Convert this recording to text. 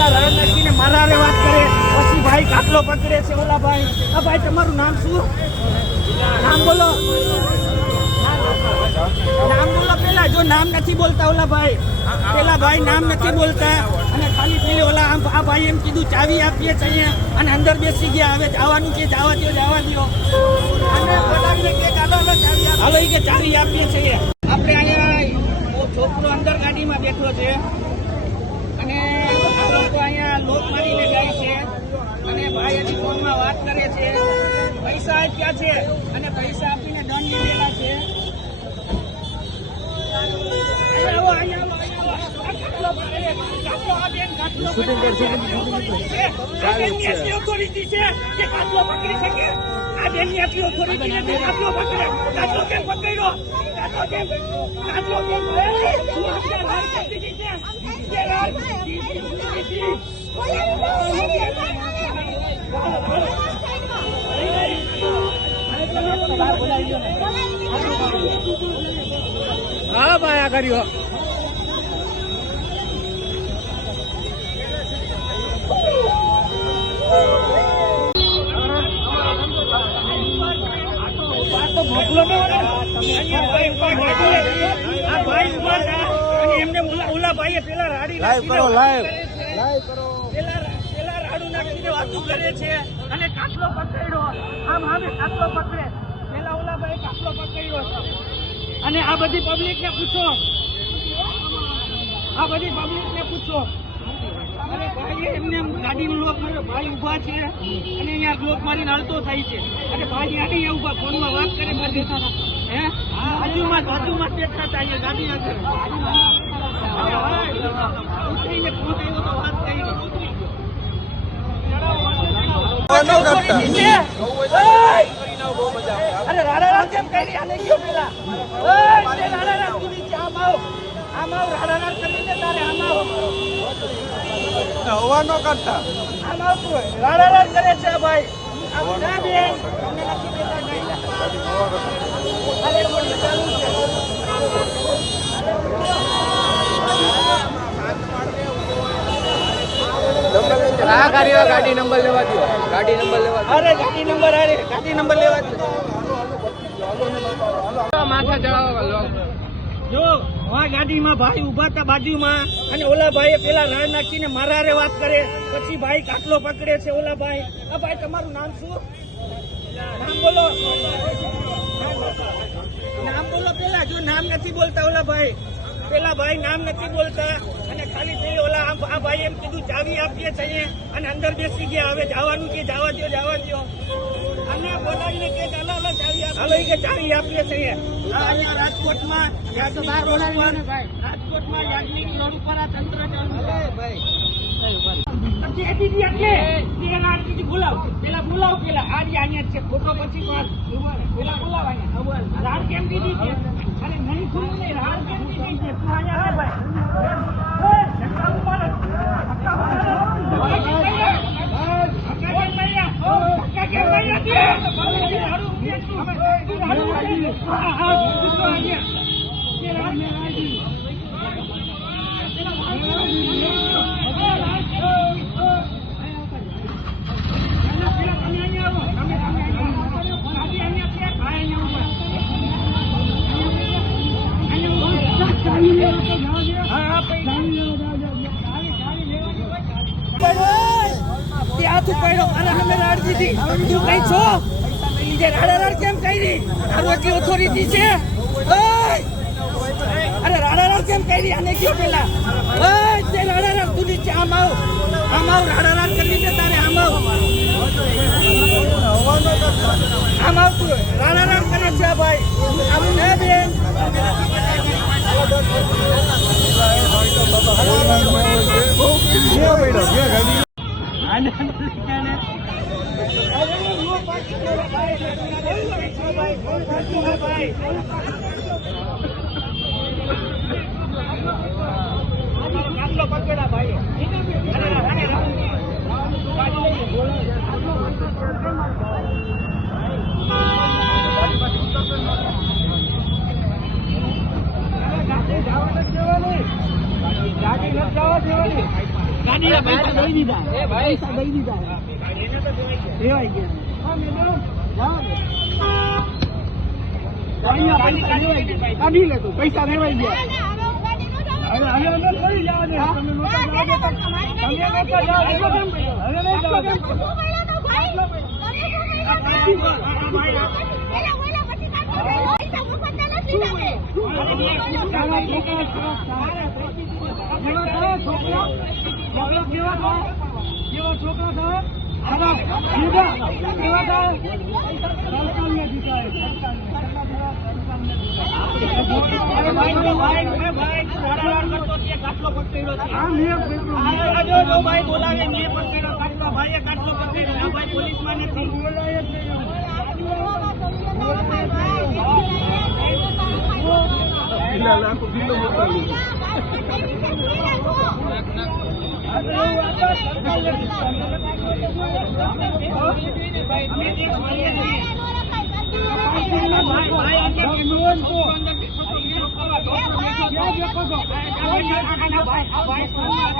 પેલા રણ નાખીને મારા હારે વાત કરે, પછી ભાઈ કાટલો પકડે છે. ઓલા ભાઈ, આ ભાઈ તમારું નામ શું? નામ બોલો, નામ બોલો પેલા. જો નામ નથી બોલતા ઓલા ભાઈ, પેલા ભાઈ નામ નથી બોલતા અને ખાલી પેલી ઓલા આ ભાઈ એમ કીધું ચાવી આપીએ છે અહીંયા અને અંદર બેસી ગયા. હવે જવાનું કે જવા દો, જવા દો. અને બોલાવીને કે હાલો ઈ કે ચાવી આપીએ છીએ. આપણે અહીંયા છોકરો અંદર ગાડીમાં બેઠો છે અને આ લોકો અહીંયા લોક મારીને જાય છે અને ભાઈ હજી ફોનમાં વાત કરે છે. પૈસા આપ્યા છે અને પૈસા આપીને દંડ લીધેલા છે. હા ભાઈ આ કર્યો. મોકલો એમને ઓલા ભાઈએ પેલા રાડી પેલા રાડું નાખીને વાતું કરે છે અને કાટલો પકડ્યો. આમ આવે કાટલો પકડે, પેલા ઓલા ભાઈ કાટલો પકડ્યો અને આ બધી પબ્લિક ને પૂછો, આ બધી પબ્લિક ને પૂછો. અને ભાઈ એમને ગાડીનો લોક માર્યો, ભાઈ ઉભા છે અને અહીંયા લોક મારીને અડતો થાય છે અને ભાઈ અહીંયા ઉભા ફોનમાં વાત કરે બધી. હે બાજુમાં બેઠા હતા અહીંયા ગાડી આગળ ઉતરીને પહોંચાયો તો વાત કરી. અરે રાડા કેમ કરી? આને ગયો પેલા રાડા સુધી આમ આવ રાડા કરીને તારે આમ આવ હવા નો કરતા આમ આવતું રાડા કરે છે ભાઈ. ના બેન આ ગાડી નંબર લેવા દો, ગાડી નંબર લેવા દો. અરે ગાડી નંબર લેવા દો. માથા ચડાવો. જો આ ગાડીમાં ભાઈ ઉભા હતા બાજુમાં અને ઓલા ભાઈએ પેલા રાડ નાખીને મારા હારે વાત કરે, પછી ભાઈ કાટલો પકડે છે. ઓલા ભાઈ, આ ભાઈ તમારું નામ શું? નામ બોલો, નામ બોલો પેલા. જો નામ નથી બોલતા ઓલા ભાઈ, પેલા ભાઈ નામ નથી બોલતા અને ખાલી પેલી ઓલા આ ભાઈ એમ કીધું ચાવી આપીએ છીએ અને અંદર બેસી ગયા. હવે જવાનું કે જવા દો, જવા દો. અને બોલાવીને કે હાલો કે ચાવી આપીએ છીએ. અહીંયા રાજકોટમાં યાજ્ઞિક રોડ ઉપર આ તંત્ર બોલાવ પેલા આજે અહીંયા છે ફોટો પછી પેલા બોલાવ અહીંયા રાડ કેમ દીધી છે અને નહીં ખુલ્લું નહીં રાડ કેમ દીધી છે તું અહીંયા ભાઈ કેમ કરી? આરોગ્ય ઓથોરિટી છે. અરે રાડા કેમ કરી? આને કયો પેલા તે રાડા સુધી છે. આમ આવ રાડા કરી છે તારે. આમ આવતું રાડા કરે છે ભાઈ. આમ ને બેન ગાડી નથી જવા દેવાની. ગાડીના પૈસા દઈ દીધા. એ ભાઈ. પૈસા દઈ દીધા. લેવાઈ ગયા. ગાડીના પૈસા લેવાઈ ગયા. કાઢી લે તું. પૈસા લેવાઈ ગયા. ભાઈ બોલાવે મેં પકડ્યો કાટલો ભાઈએ કાટલો પકડ્યો આ ભાઈ પોલીસમાં નથી બોલાય જ નહીં.